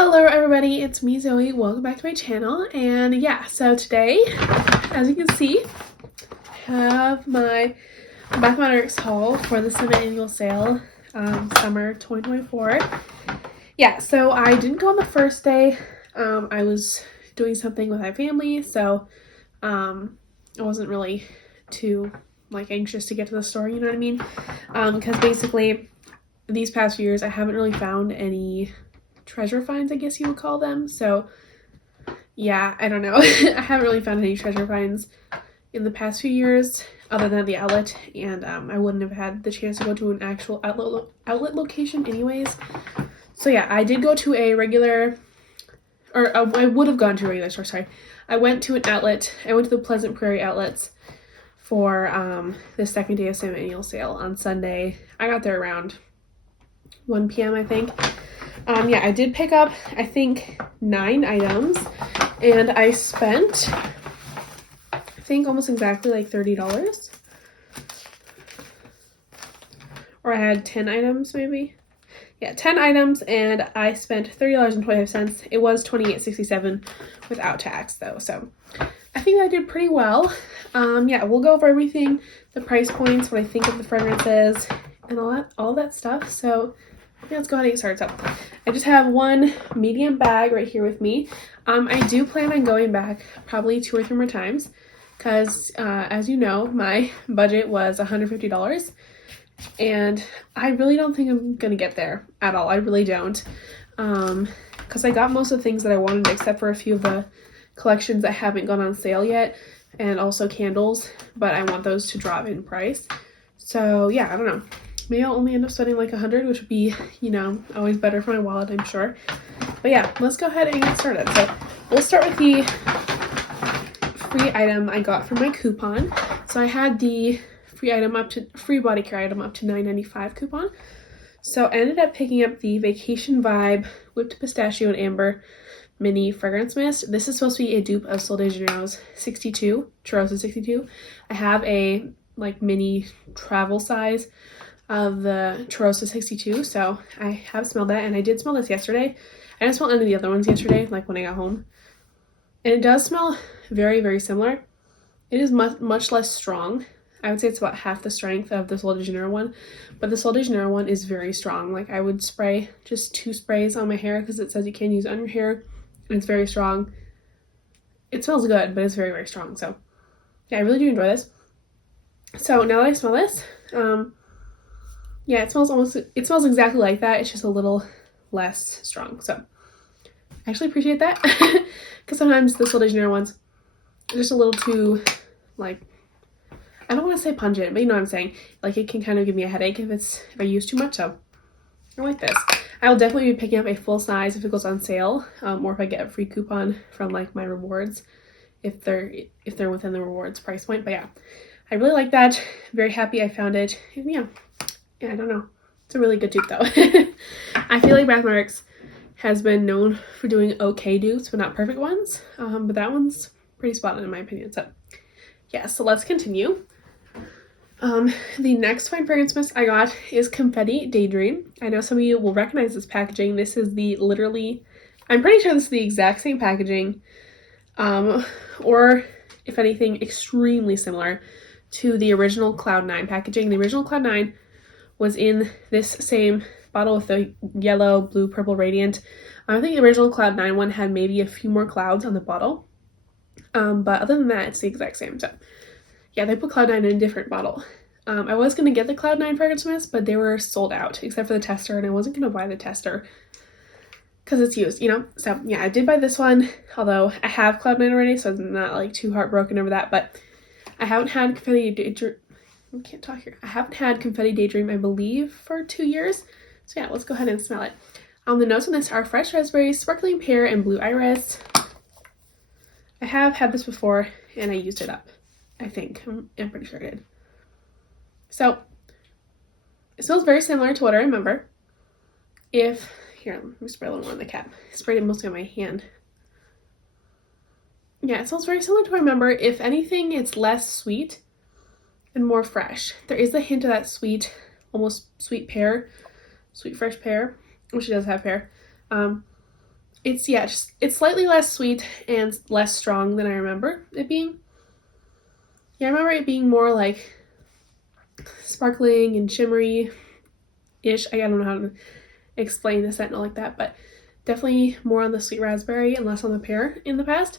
Hello everybody, it's me Zoe. Welcome back to my channel. And yeah, so today, as you can see, I have my mathematics haul for the semi-annual sale, summer 2024. Yeah, so I didn't go on the first day. I was doing something with my family, so I wasn't really too anxious to get to the store, you know what I mean? Because basically these past few years I haven't really found any treasure finds, I guess you would call them. So yeah, I don't know. I haven't really found any treasure finds in the past few years other than the outlet, and I wouldn't have had the chance to go to an actual outlet location anyways. So yeah, I did go to a regular, or I would have gone to a regular store, sorry. I went to an outlet. I went to the Pleasant Prairie outlets for the second day of semi-annual sale on Sunday. I got there around 1 p.m. I think. Yeah, I did pick up, I think, 9 items, and I spent, I think, almost exactly like $30. Or I had 10 items, maybe. Yeah, 10 items, and I spent $30.25. It was $28.67 without tax, though, so I think I did pretty well. Yeah, we'll go over everything, the price points, what I think of the fragrances, and all that stuff. So yeah, let's go ahead and get started. So I just have one medium bag right here with me. I do plan on going back probably 2 or 3 more times because as you know, my budget was $150, and I really don't think I'm gonna get there at all. I really don't, because I got most of the things that I wanted except for a few of the collections that haven't gone on sale yet, and also candles, but I want those to drop in price. So yeah, I don't know. Maybe I'll only end up spending like $100, which would be, you know, always better for my wallet, I'm sure. But yeah, let's go ahead and get started. So we'll start with the free item I got from my coupon. So I had the free body care item up to $9.95 coupon. So I ended up picking up the Vacation Vibe Whipped Pistachio and Amber Mini Fragrance Mist. This is supposed to be a dupe of Sol de Janeiro's 62, Churros' 62. I have a mini travel size of the Churros 62, so I have smelled that, and I did smell this yesterday. I didn't smell any of the other ones yesterday, like when I got home, and it does smell very, very similar. It is much less strong. I would say it's about half the strength of the Sol de Janeiro one, but the Sol de Janeiro one is very strong. Like, I would spray just 2 sprays on my hair because it says you can use it on your hair, and it's very strong. It smells good, but it's very, very strong. So yeah, I really do enjoy this. So now that I smell this, yeah, it smells exactly like that. It's just a little less strong. So I actually appreciate that because sometimes the Sol de Janeiro ones are just a little too, I don't want to say pungent, but you know what I'm saying. Like, it can kind of give me a headache if I use too much. So I like this. I will definitely be picking up a full size if it goes on sale, or if I get a free coupon from my rewards, if they're within the rewards price point. But yeah, I really like that. Very happy I found it. And yeah, I don't know. It's a really good dupe though. I feel like Mathematics has been known for doing okay dupes, but not perfect ones. But that one's pretty spot on in my opinion. So yeah, so let's continue. The next fine fragrance mist I got is Confetti Daydream. I know some of you will recognize this packaging. This is I'm pretty sure this is the exact same packaging, or if anything, extremely similar to the original Cloud 9 packaging. The original Cloud 9 was in this same bottle with the yellow, blue, purple radiant. I think the original Cloud 9 one had maybe a few more clouds on the bottle. But other than that, it's the exact same. So yeah, they put Cloud 9 in a different bottle. I was going to get the Cloud 9 fragrance mist, but they were sold out except for the tester, and I wasn't going to buy the tester because it's used, you know? So yeah, I did buy this one, although I have Cloud 9 already, so I'm not too heartbroken over that. But I haven't had Confetti Daydream. I can't talk here. I haven't had Confetti Daydream, I believe, for 2 years. So yeah, let's go ahead and smell it. The notes on this are fresh raspberry, sparkling pear, and blue iris. I have had this before, and I used it up, I think. I'm pretty sure I did. So it smells very similar to what I remember. Here, let me spray a little more on the cap. I sprayed it mostly on my hand. Yeah, it smells very similar to what I remember. If anything, it's less sweet and more fresh. There is a hint of that sweet, almost sweet fresh pear, which it does have pear. it's slightly less sweet and less strong than I remember it being. Yeah, I remember it being more like sparkling and shimmery-ish. I don't know how to explain the scent like that, but definitely more on the sweet raspberry and less on the pear in the past.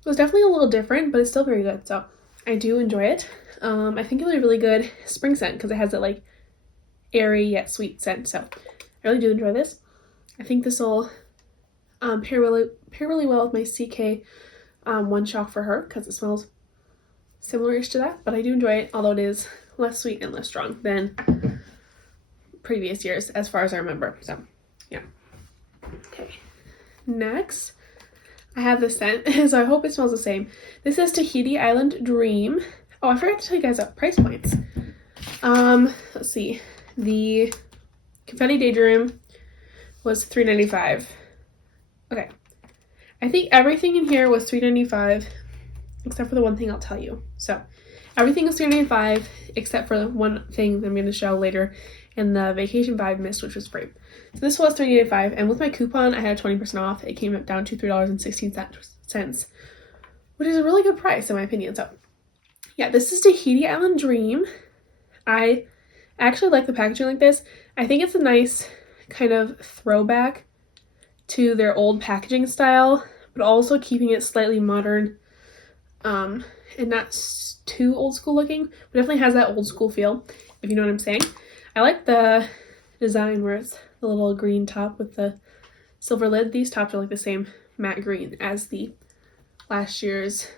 It was definitely a little different, but it's still very good, so I do enjoy it. I think it'll be a really good spring scent because it has that like airy yet sweet scent, so I really do enjoy this. I think this will pair really well with my CK One Shock for Her because it smells similar-ish to that, but I do enjoy it, although it is less sweet and less strong than previous years as far as I remember. So yeah. Okay, next I have this scent, so I hope it smells the same. This is Tahiti Island Dream. Oh, I forgot to tell you guys about price points. Let's see. The Confetti Daydream was $3.95. Okay. I think everything in here was $3.95 except for the one thing I'll tell you. So, everything was $3.95 except for the one thing that I'm going to show later in the Vacation Vibe Mist, which was free. So this was $3.85, and with my coupon, I had 20% off. It came down to $3.16, which is a really good price in my opinion. So, yeah, this is Tahiti Island Dream. I actually like the packaging like this. I think it's a nice kind of throwback to their old packaging style, but also keeping it slightly modern, and not too old school looking, but definitely has that old school feel, if you know what I'm saying. I like the design where it's the little green top with the silver lid. These tops are like the same matte green as the last year's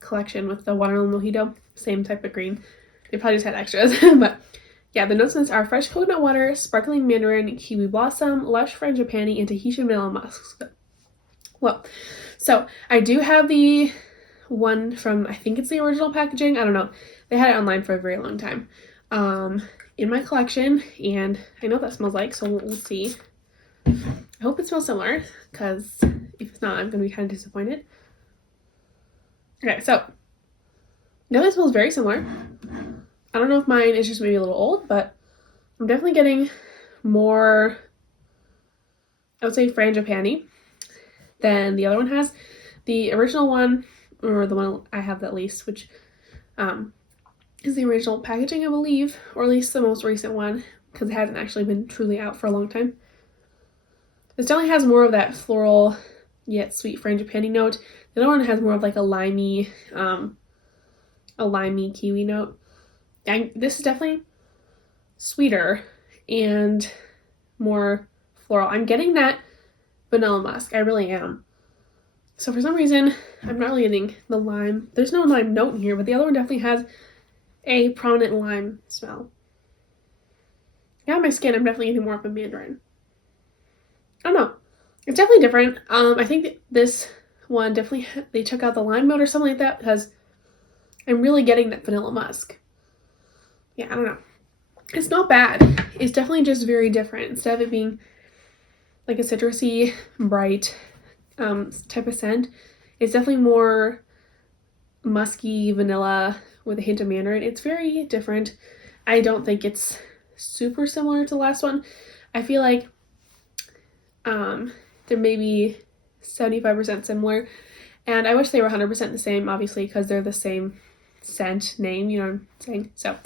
collection with the watermelon mojito, same type of green. They probably just had extras, but yeah, the notes in this are fresh coconut water, sparkling mandarin, kiwi blossom, lush frangipani, and Tahitian vanilla musk. Well, so I do have the one from, I think it's the original packaging, I don't know. They had it online for a very long time in my collection, and I know what that smells like, so we'll see. I hope it smells similar, because if it's not, I'm going to be kind of disappointed. Okay, so it definitely smells very similar. I don't know if mine is just maybe a little old, but I'm definitely getting more, I would say, frangipani than the other one has. The original one, or the one I have at least, which is the original packaging, I believe, or at least the most recent one, because it hasn't actually been truly out for a long time. This definitely has more of that floral yet sweet frangipani note. The other one has more of like a limey kiwi note. And this is definitely sweeter and more floral. I'm getting that vanilla musk. I really am. So for some reason, I'm not really getting the lime. There's no lime note in here, but the other one definitely has a prominent lime smell. Yeah, on my skin, I'm definitely getting more of a mandarin. I don't know. It's definitely different. I think that this one definitely, they took out the lime note or something like that, because I'm really getting that vanilla musk. Yeah, I don't know. It's not bad. It's definitely just very different. Instead of it being like a citrusy, bright type of scent, it's definitely more musky vanilla with a hint of mandarin. It's very different. I don't think it's super similar to the last one. I feel like they're maybe 75% similar, and I wish they were 100% the same, obviously, because they're the same scent name, you know what I'm saying? So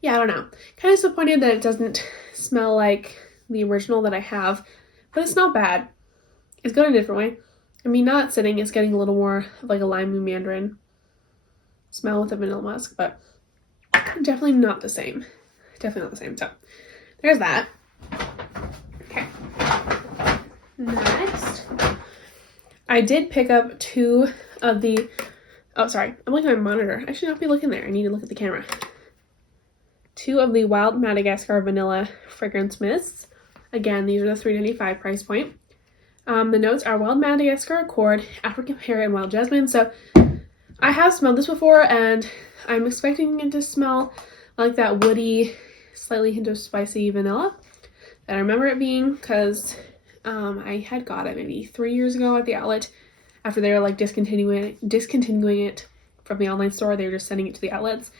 yeah, I don't know. Kind of disappointed that it doesn't smell like the original that I have, but it's not bad. It's good in a different way. I mean, not sitting, it's getting a little more of like a lime mandarin smell with a vanilla musk, but definitely not the same. Definitely not the same. So there's that. Okay. Next, I did pick up two of the, oh sorry, I'm looking at my monitor. I should not be looking there. I need to look at the camera. Two of the Wild Madagascar Vanilla Fragrance Mists. Again, these are the $3.95 price point. The notes are Wild Madagascar Accord, African Pear, and Wild Jasmine. So I have smelled this before, and I'm expecting it to smell like that woody, slightly hint of spicy vanilla that I remember it being, because I had got it maybe 3 years ago at the outlet after they were like discontinuing it from the online store. They were just sending it to the outlets.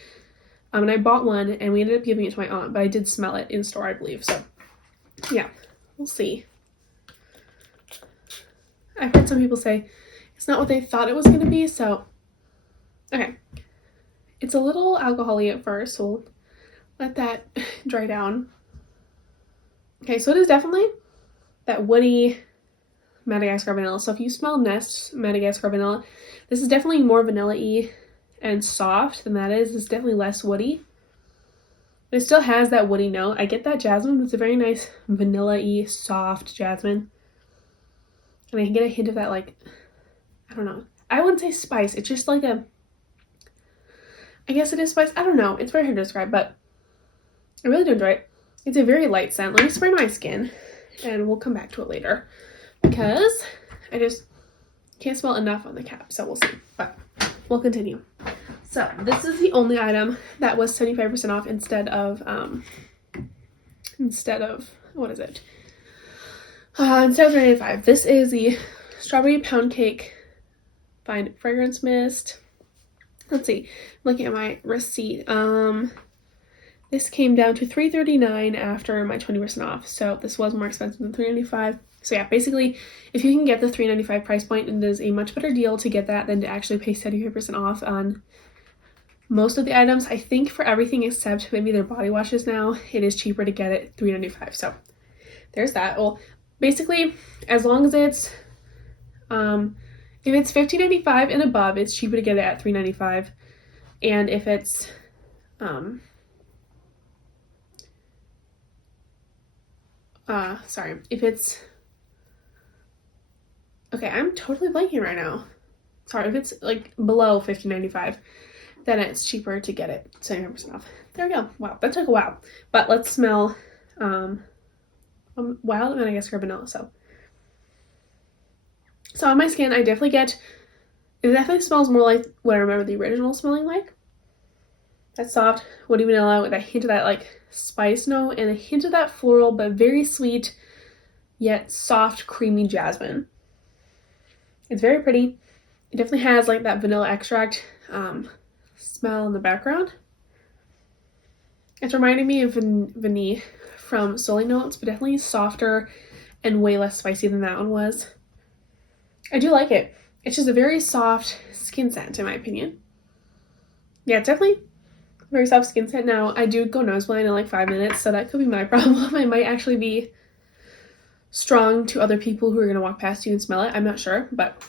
And I bought one, and we ended up giving it to my aunt, but I did smell it in store, I believe. So, yeah, we'll see. I've heard some people say it's not what they thought it was going to be, so okay. It's a little alcohol-y at first, so we'll let that dry down. Okay, so it is definitely that woody Madagascar vanilla. So if you smell Nest Madagascar vanilla, this is definitely more vanilla-y and soft than that is. It's definitely less woody. But it still has that woody note. I get that jasmine, but it's a very nice vanilla-y, soft jasmine. And I can get a hint of that, like, I don't know. I wouldn't say spice. It's just like a, I guess it is spice. I don't know. It's very hard to describe, but I really do enjoy it. It's a very light scent. Let me spray my skin, and we'll come back to it later because I just can't smell enough on the cap, so we'll see. But we'll continue. So this is the only item that was 75% off instead of what is it? Instead of $3.95. This is the Strawberry Pound Cake Fine Fragrance Mist. Let's see. I'm looking at my receipt. This came down to $3.39 after my 20% off. So this was more expensive than $3.95. So yeah, basically, if you can get the $3.95 price point, it is a much better deal to get that than to actually pay 75% off on most of the items. I think for everything except maybe their body washes now, it is cheaper to get it $3.95. So there's that. Well, basically, as long as it's if it's $15.95 and above, it's cheaper to get it at $3.95. And if it's if it's okay, I'm totally blanking right now. Sorry, if it's like below $15.95, then it's cheaper to get it 75% off. There we go. Wow, that took a while. But let's smell wild Madagascar vanilla. So on my skin, it definitely smells more like what I remember the original smelling like. That soft, woody vanilla with a hint of that like spice note and a hint of that floral, but very sweet, yet soft, creamy jasmine. It's very pretty. It definitely has like that vanilla extract smell in the background. It's reminding me of Vanille from Soleil Notes, but definitely softer and way less spicy than that one was. I do like it. It's just a very soft skin scent, in my opinion. Yeah, it's definitely a very soft skin scent. Now, I do go nose blind in like 5 minutes, so that could be my problem. I might actually be strong to other people who are going to walk past you and smell it. I'm not sure, but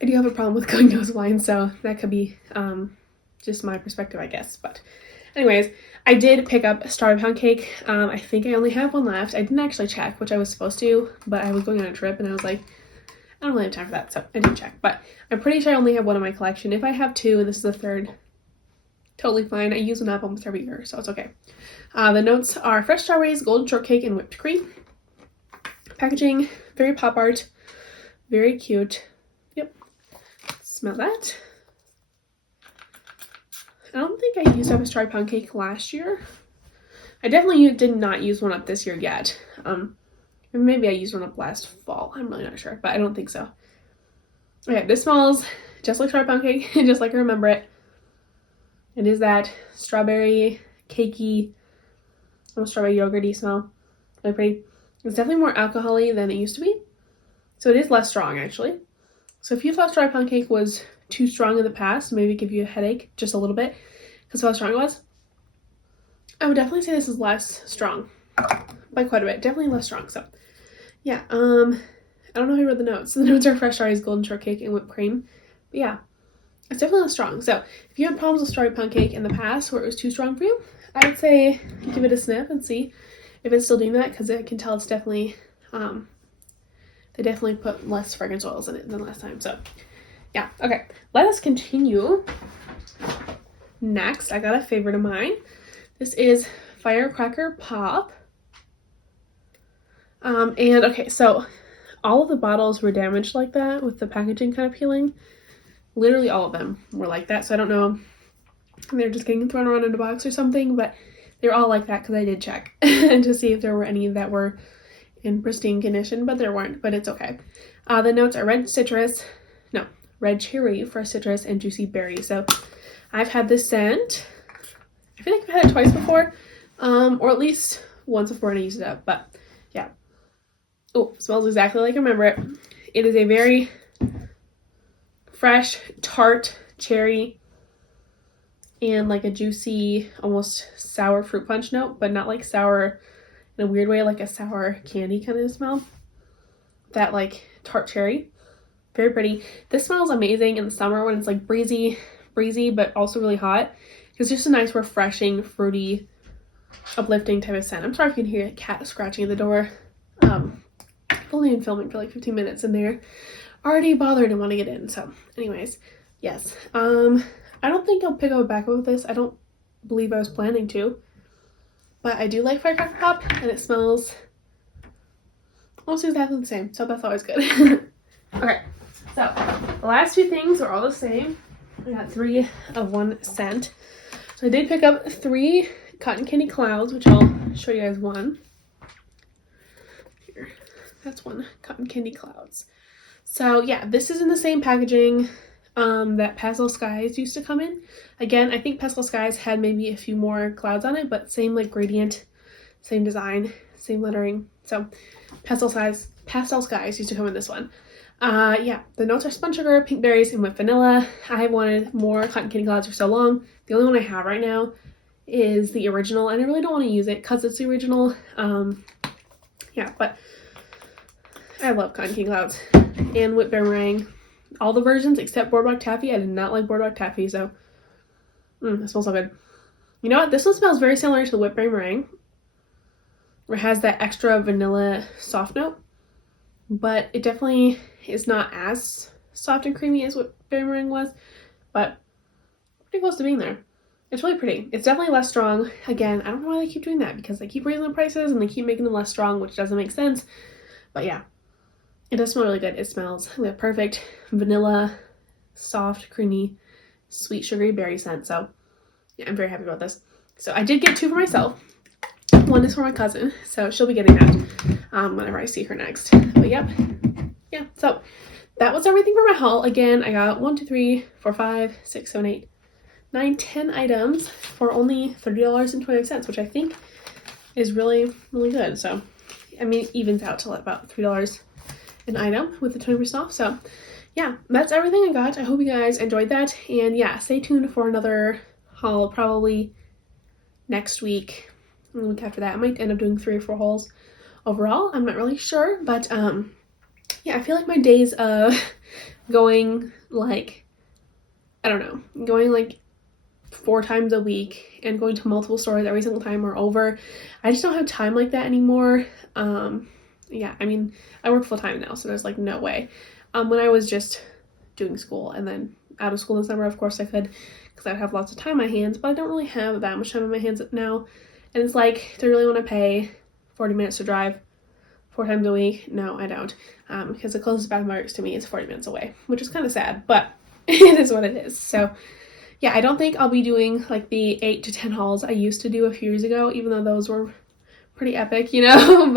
I do have a problem with going nose blind, so that could be just my perspective, I guess. But anyways, I did pick up a Strawberry Pound Cake. I think I only have one left. I didn't actually check, which I was supposed to, but I was going on a trip and I was like, I don't really have time for that, so I didn't check. But I'm pretty sure I only have one in my collection. If I have two and this is the third, totally fine. I use one up almost every year, so it's okay. The notes are fresh strawberries, golden shortcake, and whipped cream. Packaging, very pop art, very cute. Yep. Smell that. I don't think I used up a Strawberry Pound Cake last year. I definitely did not use one up this year yet. Maybe I used one up last fall. I'm really not sure, but I don't think so. Okay, this smells just like Strawberry Pound Cake, just like I remember it. It is that strawberry, cakey, almost strawberry yogurty smell. Really pretty. It's definitely more alcohol-y than it used to be. So it is less strong, actually. So if you thought Strawberry Pound Cake was too strong in the past, maybe give you a headache just a little bit because of how strong it was, I would definitely say this is less strong by quite a bit. Definitely less strong. So yeah, I don't know who wrote the notes. The notes are fresh strawberries, golden shortcake, and whipped cream. But yeah, it's definitely less strong. So if you had problems with Strawberry Pound Cake in the past where it was too strong for you, I would say give it a sniff and see if it's still doing that, because I can tell it's definitely, they definitely put less fragrance oils in it than last time. So yeah, okay, let us continue. Next, I got a favorite of mine. This is Firecracker Pop. And okay, so all of the bottles were damaged like that with the packaging kind of peeling. Literally all of them were like that. So I don't know if they're just getting thrown around in a box or something, but they're all like that because I did check to see if there were any that were in pristine condition, but there weren't, but it's okay. The notes are red cherry, fresh citrus, and juicy berry. So I've had this scent. I feel like I've had it twice before, or at least once before and I used it up, but yeah. Oh, smells exactly like I remember it. It is a very fresh, tart cherry and like a juicy, almost sour fruit punch note, but not like sour in a weird way, like a sour candy kind of smell. That like tart cherry. Very pretty. This smells amazing in the summer when it's like breezy, but also really hot. It's just a nice, refreshing, fruity, uplifting type of scent. I'm sorry if you can hear a cat scratching at the door. I've only been filming for like 15 minutes and they're already bothered and want to get in. So anyways, yes. I don't think I'll pick up a backup with this. I don't believe I was planning to. But I do like Firecracker Pop and it smells almost exactly the same. So that's always good. Okay, so the last two things are all the same. I got 3 of one scent. So I did pick up 3 cotton candy clouds, which I'll show you guys one. Here, that's 1 cotton candy clouds. So yeah, this is in the same packaging that Pastel Skies used to come in. Again, I think Pastel Skies had maybe a few more clouds on it, but same like gradient, same design, same lettering. So Pastel Skies used to come in this one. Yeah, the notes are spun sugar, pink berries, and whipped vanilla. I wanted more cotton candy clouds for so long. The only one I have right now is the original, and I really don't want to use it because it's the original. Yeah, but I love cotton candy clouds and whipped berry meringue. All the versions except Boardwalk Taffy. I did not like Boardwalk Taffy, so it smells so good. You know what? This one smells very similar to the whipped berry meringue. It has that extra vanilla soft note, but it definitely is not as soft and creamy as what berry meringue was, but pretty close to being there. It's really pretty. It's definitely less strong. Again, I don't know why they keep doing that because they keep raising the prices and they keep making them less strong, which doesn't make sense. But yeah, it does smell really good. It smells like a perfect vanilla, soft, creamy, sweet, sugary berry scent. So yeah, I'm very happy about this. So I did get 2 for myself. 1 is for my cousin, so she'll be getting that whenever I see her next. But yep, yeah, so that was everything for my haul. Again, I got 1, 2, 3, 4, 5, 6, 7, 8, 9, 10 items for only $30.25, which I think is really, really good. So, I mean, it evens out to about $3 an item with the 20% off. So, yeah, that's everything I got. I hope you guys enjoyed that. And yeah, stay tuned for another haul probably next week. And the week after that, I might end up doing 3 or 4 hauls overall. I'm not really sure, but yeah, I feel like my days of going like, I don't know, going like 4 times a week and going to multiple stores every single time are over. I just don't have time like that anymore. Yeah, I mean, I work full time now, so there's like no way. When I was just doing school and then out of school in the summer, of course I could, because I would have lots of time on my hands, but I don't really have that much time on my hands now. And it's like, do I really want to pay 40 minutes to drive 4 times a week? No, I don't. Because the closest Bath & Body Works to me is 40 minutes away, which is kind of sad, but it is what it is. So yeah, I don't think I'll be doing like the 8 to 10 hauls I used to do a few years ago, even though those were pretty epic, you know,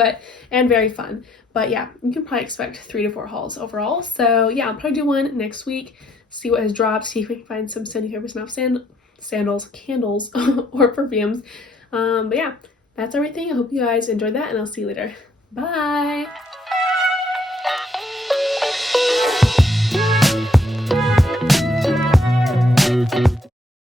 and very fun. But yeah, you can probably expect 3 to 4 hauls overall. So yeah, I'll probably do one next week, see what has dropped, see if we can find some 75% off sandals, candles, or perfumes. But yeah, that's everything. I hope you guys enjoyed that, and I'll see you later. Bye!